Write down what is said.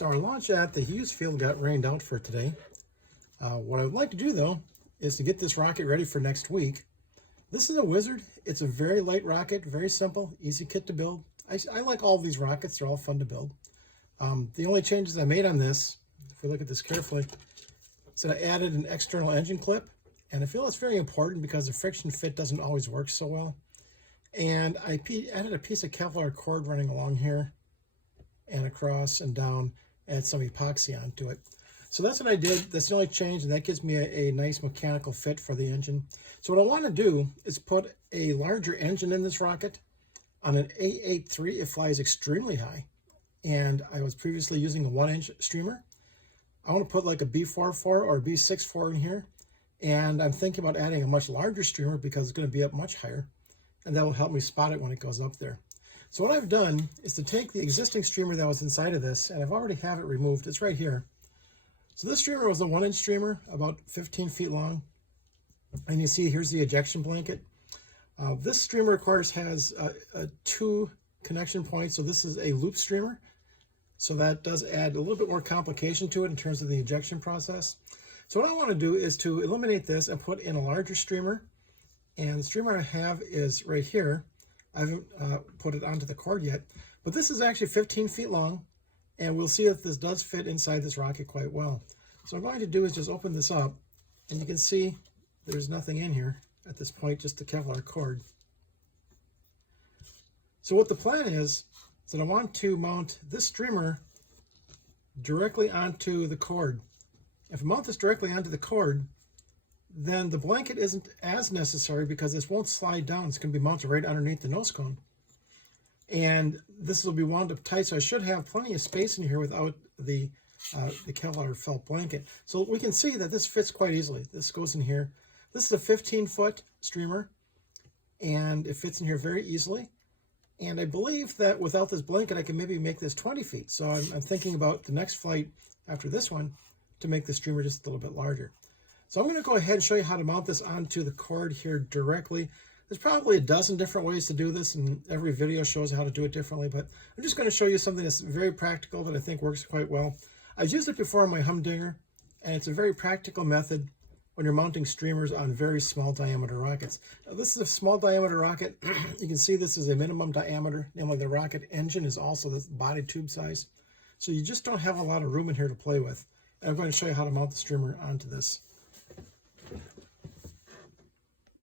So our launch at the Hughes field got rained out for today. What I would like to do though is to get this rocket ready for next week. This is a Wizard. It's a very light rocket, very simple, easy kit to build. I like all of these rockets. They're all fun to build. The only changes I made on this, if we look at this carefully, is that I added an external engine clip. And I feel it's very important because the friction fit doesn't always work so well. And I added a piece of Kevlar cord running along here and across and down, add some epoxy onto it. So that's what I did. That's the only change, and that gives me a nice mechanical fit for the engine. So what I want to do is put a larger engine in this rocket. On an A83, it flies extremely high, and I was previously using a 1-inch streamer. I want to put like a B44 or a B64 in here, and I'm thinking about adding a much larger streamer because it's going to be up much higher, and that will help me spot it when it goes up there. So what I've done is to take the existing streamer that was inside of this, and I've already have it removed. It's right here. So this streamer was a 1-inch streamer, about 15 feet long. And you see here's the ejection blanket. This streamer, of course, has 2 connection points. So this is a loop streamer. So that does add a little bit more complication to it in terms of the ejection process. So what I want to do is to eliminate this and put in a larger streamer. And the streamer I have is right here. I haven't put it onto the cord yet. But this is actually 15 feet long. And we'll see if this does fit inside this rocket quite well. So what I'm going to do is just open this up, and you can see there's nothing in here at this point, just the Kevlar cord. So what the plan is that I want to mount this streamer directly onto the cord. If I mount this directly onto the cord, then the blanket isn't as necessary because this won't slide down. It's going to be mounted right underneath the nose cone. And this will be wound up tight, so I should have plenty of space in here without the Kevlar felt blanket. So we can see that this fits quite easily. This goes in here. This is a 15-foot streamer, and it fits in here very easily. And I believe that without this blanket, I can maybe make this 20 feet. So I'm thinking about the next flight after this one to make the streamer just a little bit larger. So I'm going to go ahead and show you how to mount this onto the cord here directly. There's probably a dozen different ways to do this, and every video shows how to do it differently, but I'm just going to show you something that's very practical that I think works quite well. I've used it before on my humdinger, and it's a very practical method when you're mounting streamers on very small diameter rockets. Now, this is a small diameter rocket. You can see this is a minimum diameter. Namely, the rocket engine is also the body tube size. So you just don't have a lot of room in here to play with. And I'm going to show you how to mount the streamer onto this.